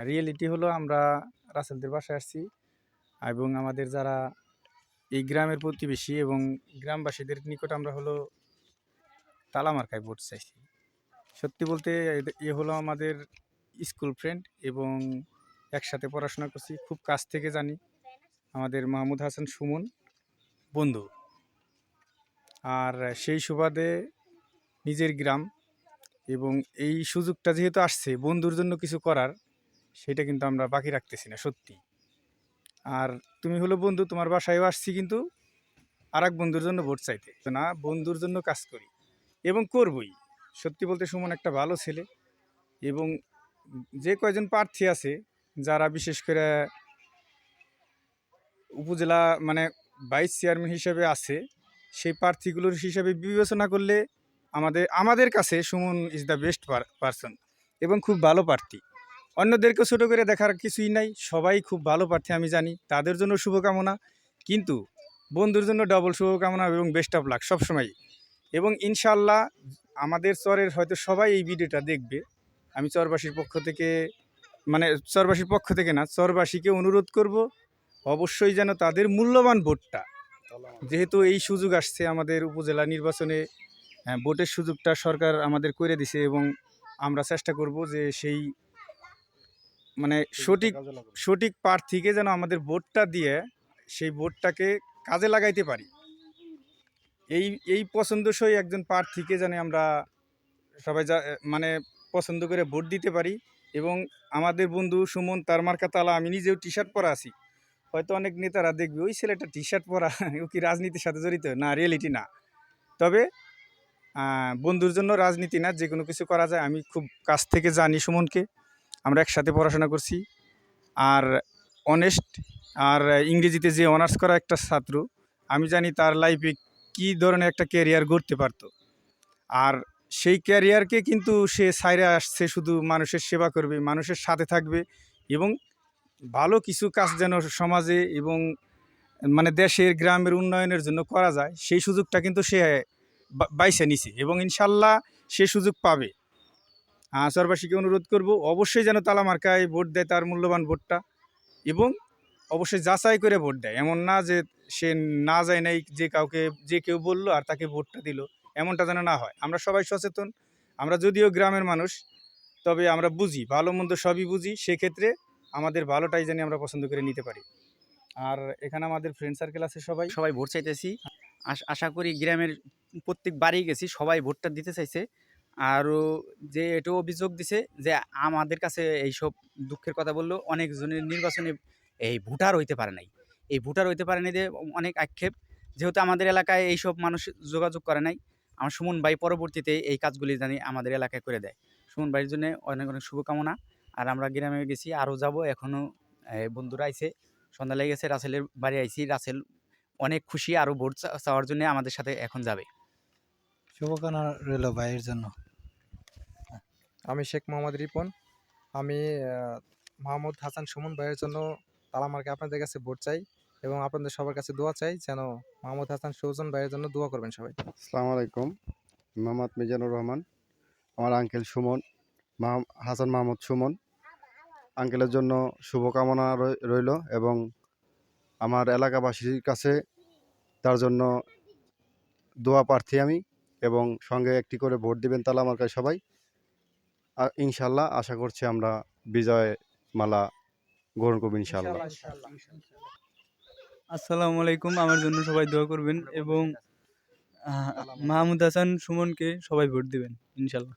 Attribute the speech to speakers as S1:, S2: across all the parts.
S1: Reality হলো আমরা রাসেলদের বাসায় আসছি এবং আমাদের যারা এই গ্রামের প্রতিবেশী এবং গ্রামবাসীদের নিকট আমরা হলো তালামার্কায় ভোট চাইছি। সত্যি বলতে এ হলো আমাদের স্কুল ফ্রেন্ড এবং একসাথে পড়াশোনা করছি, খুব কাছ থেকে জানি। আমাদের মাহমুদ হাসান সুমন বন্ধু। আর সেই সুবাদে নিজের গ্রাম এবং এই সুযোগটা যেহেতু আসছে, বন্ধুর জন্য কিছু করার সেটা কিন্তু আমরা বাকি রাখতেছি না, সত্যি। আর তুমি হলো বন্ধু, তোমার বাসায়ও আসছি কিন্তু আর এক বন্ধুর জন্য ভোট চাইতে। না, বন্ধুর জন্য কাজ করি এবং করবই। সত্যি বলতে সুমন একটা ভালো ছেলে এবং যে কয়জন প্রার্থী আছে, যারা বিশেষ করে উপজেলা মানে ভাইস চেয়ারম্যান হিসেবে আছে, সেই প্রার্থীগুলোর হিসাবে বিবেচনা করলে আমাদের আমাদের কাছে Suman is the best person এবং খুব ভালো প্রার্থী। অন্যদেরকে ছোটো করে দেখার কিছুই নাই। সবাই খুব ভালো প্রার্থী আমি জানি। তাদের জন্য শুভকামনা। কিন্তু বন্ধুর জন্য ডবল শুভকামনা এবং বেস্ট অফ লাক সবসময় এবং ইনশাল্লাহ আমাদের চরের হয়তো সবাই এই ভিডিওটা দেখবে। আমি চরবাসীর পক্ষ থেকে মানে চরবাসীর পক্ষ থেকে না চরবাসীকে অনুরোধ করব অবশ্যই যেন তাদের মূল্যবান ভোটটা যেহেতু এই সুযোগ আসছে আমাদের উপজেলা নির্বাচনে হ্যাঁ, ভোটের সুযোগটা সরকার আমাদের করে দিছে এবং আমরা চেষ্টা করব যে সেই মানে সঠিক সঠিক প্রার্থীকে যেন আমাদের ভোটটা দিয়ে সেই ভোটটাকে কাজে লাগাইতে পারি। এই এই পছন্দসই একজন প্রার্থীকে যেন আমরা সবাই যা মানে পছন্দ করে ভোট দিতে পারি এবং আমাদের বন্ধু সুমন তার মার্কা তালা আমি নিজেও টি শার্ট পরা আছি। হয়তো অনেক নেতারা দেখবে ওই ছেলেটা টি শার্ট পরা ও কি রাজনীতির সাথে জড়িত? না রিয়েলিটি না। তবে বন্ধুর জন্য রাজনীতি না যে কোনো কিছু করা যায় আমি খুব কাছ থেকে জানি সুমনকে। আমরা একসাথে পড়াশোনা করছি। আর অনেস্ট আর ইংরেজিতে যে অনার্স করা একটা ছাত্র, আমি জানি তার লাইফে কী ধরনের একটা ক্যারিয়ার গড়তে পারতো। আর সেই ক্যারিয়ারকে কিন্তু সে সাইরে আসছে, শুধু মানুষের সেবা করবে, মানুষের সাথে থাকবে এবং ভালো কিছু কাজ যেন সমাজে এবং মানে দেশের গ্রামের উন্নয়নের জন্য করা যায়, সেই সুযোগটা কিন্তু সে বা- বাইছে নিছে এবং ইনশাল্লাহ সে সুযোগ পাবে। আচরবাসীকে অনুরোধ করব, অবশ্যই যেন তালা মার্কায় ভোট দেয় তার মূল্যবান ভোটটা এবং অবশ্যই যাচাই করে ভোট দেয়। এমন না যে সে না যায় নাই, যে কাউকে, যে কেউ বলল আর তাকে ভোটটা দিল, এমনটা যেন না হয়। আমরা সবাই সচেতন, আমরা যদিও গ্রামের মানুষ, তবে আমরা বুঝি, ভালো মন্দ সবই বুঝি, সেক্ষেত্রে আমাদের ভালোটাই জানি আমরা পছন্দ করে নিতে পারি। আর এখানে আমাদের ফ্রেন্ড সার্কেল আছে সবাই।
S2: সবাই ভোট চাইতেছি। আশা করি গ্রামের প্রত্যেক বাড়ি গেছি, সবাই ভোটটা দিতে চাইছে। আরও যে এটাও অভিযোগ দিছে যে আমাদের কাছে এইসব দুঃখের কথা বলল, অনেকজনের নির্বাচনে এই ভোটার হইতে পারে নাই। এই ভোটার হইতে পারে নাই দিয়ে অনেক আক্ষেপ। যেহেতু আমাদের এলাকায় এইসব মানুষ যোগাযোগ করে নাই, আমার সুমন ভাই পরবর্তীতে এই কাজগুলি জানি আমাদের এলাকায় করে দেয়। সুমন ভাইয়ের জন্য অনেক অনেক শুভকামনা। আর আমরা গ্রামে গেছি আরও যাব। এখনও বন্ধুরা আইছে, সন্ধ্যা লেগে গেছে, রাসেলের বাড়ি আইছি। রাসেল অনেক খুশি আরও ভোট চাওয়ার জন্য আমাদের সাথে এখন যাবে।
S3: শুভকামনা রইল ভাইয়ের জন্য।
S4: আমি শেখ মোহাম্মদ রিপন। আমি আহ, মাহমুদ হাসান সুমন ভাইয়ের জন্য তালামার্কে আপনাদের কাছে ভোট চাই এবং আপনাদের সবার কাছে দোয়া চাই যেন মাহমুদ হাসান সুজন ভাইয়ের জন্য দোয়া করবেন সবাই।
S5: আসসালামু আলাইকুম। মোহাম্মদ মিজানুর রহমান আমার আঙ্কেল সুমন হাসান মাহমুদ সুমন। আঙ্কেলের জন্য শুভকামনা রই- রইল এবং আমার এলাকাবাসীর কাছে তার জন্য দোয়া প্রার্থী আমি এবং সঙ্গে একটি করে ভোট দিবেন তাহলে আমার কাছে সবাই। ইনশাল্লাহ আশা করছি আমরা বিজয় মালা গ্রহণ করব ইনশাল্লাহ।
S6: আসসালামু আলাইকুম, আমার জন্য সবাই দোয়া করবেন এবং মাহমুদ হাসান সুমনকে সবাই ভোট দিবেন, ইনশাল্লাহ।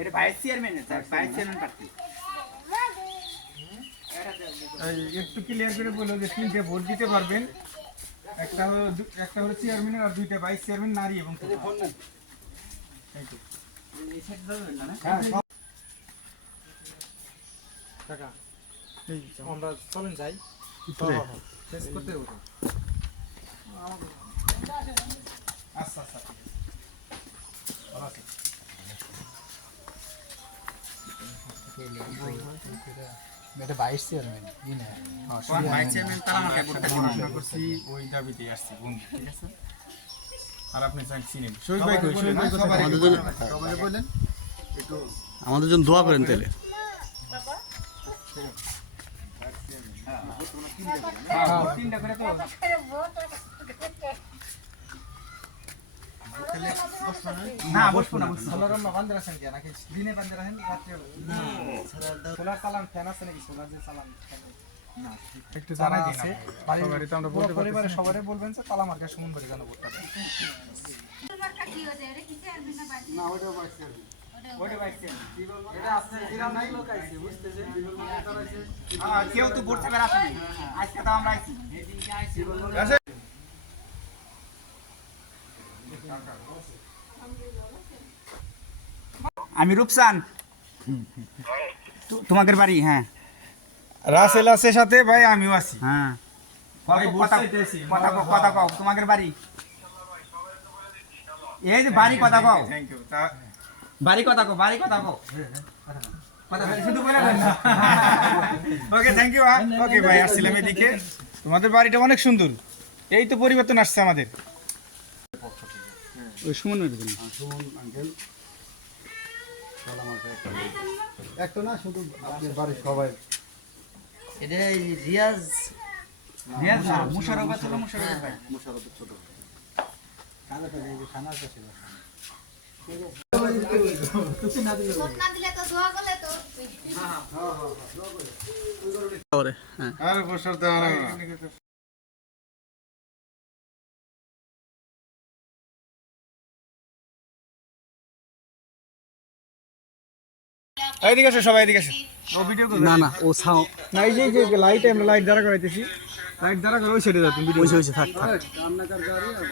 S2: এটা ভাইস চেয়ারম্যান ভাইস চেয়ারম্যান প্রার্থী
S1: একটু ক্লিয়ার করে বলল যে তিনটে ভোট দিতে পারবেন। একটা হলো একটা হলো চেয়ারম্যান আর দুইটা ভাইস চেয়ারম্যান নারী এবং. হ্যাঁ,
S4: আমরা চলেন যাই। করতে উঠো
S1: আচ্ছা আচ্ছা
S3: এটা বাইশ চেয়ারম্যান ই না
S1: ভাইস চেয়ারম্যান তারা আমাকে। করছি। ওই দাবিতে আসছি বন্ধু ঠিক আছে। আর আপনি চান চিনেন। শহীদ ভাই কই? শহীদ ভাই কোথায়?
S7: আমাদের জন্য দোয়া করেন তাহলে।
S1: হ্যাঁ, তিনটা করে তো।
S2: না বসবো না বসবো
S4: সোলার আমরা বান্ধে রাখেন কি নাকি দিনে বান্ধে রাখেন রাত্রে সোলার চালান ফ্যান আছে নাকি? সোলার যে চালান
S1: একটু জানাই দিন সবারই তো আমরা বলতে
S4: পরিবারে সবারই বলবেন যে তালা মার্কা সুমন বাড়ি কেন ভোটটা দেয়
S2: হ্যাঁ, কেউ তো ভোট চাপের আসেনি আজকে তো আমরা আইছি। আমি রূপসান। তো- তোমাদের বাড়ি হ্যাঁ।
S1: রাসেল আছে সাথে ভাই আমিও আছি।
S2: হ্যাঁ। কথা- কও, কথা কও তোমাদের বাড়ি? এই যে বাড়ি কথা কও।
S1: থ্যাংক ইউ
S2: বাড়ি কথা কও বাড়ি কথা কও। শুধু বলে
S1: ওকে থ্যাংক ইউ ওকে ভাই আসছিলাম এদিকে। তোমাদের বাড়িটা অনেক সুন্দর। এই তো পরিবর্তন আসছে আমাদের।
S7: ওই সুমনের
S5: সুমন আঙ্কেল তালামার্কা একটা না শুধু আপনার বাড়ির সবাই।
S2: রিয়াজ না, মুশারফ আছে মুশারফ। ভাই।
S5: মুশারফের ছোট
S8: ভোট না দিলে তো দোয়া করলে তো
S7: পরে হ্যাঁ
S1: এদিকে আসো সবাই এদিকে আসো। ও ভিডিও করবে
S7: না না ও ছাও
S1: না এই যে এই যে লাইট আমরা লাইট দ্বারা করাইতেছি। লাইট দ্বারা করে ওই সাইডে যাও তুমি ভিডিও
S7: হয়েছে হয়েছে থাক থাক।
S5: রান্নাকার গাড়ি আর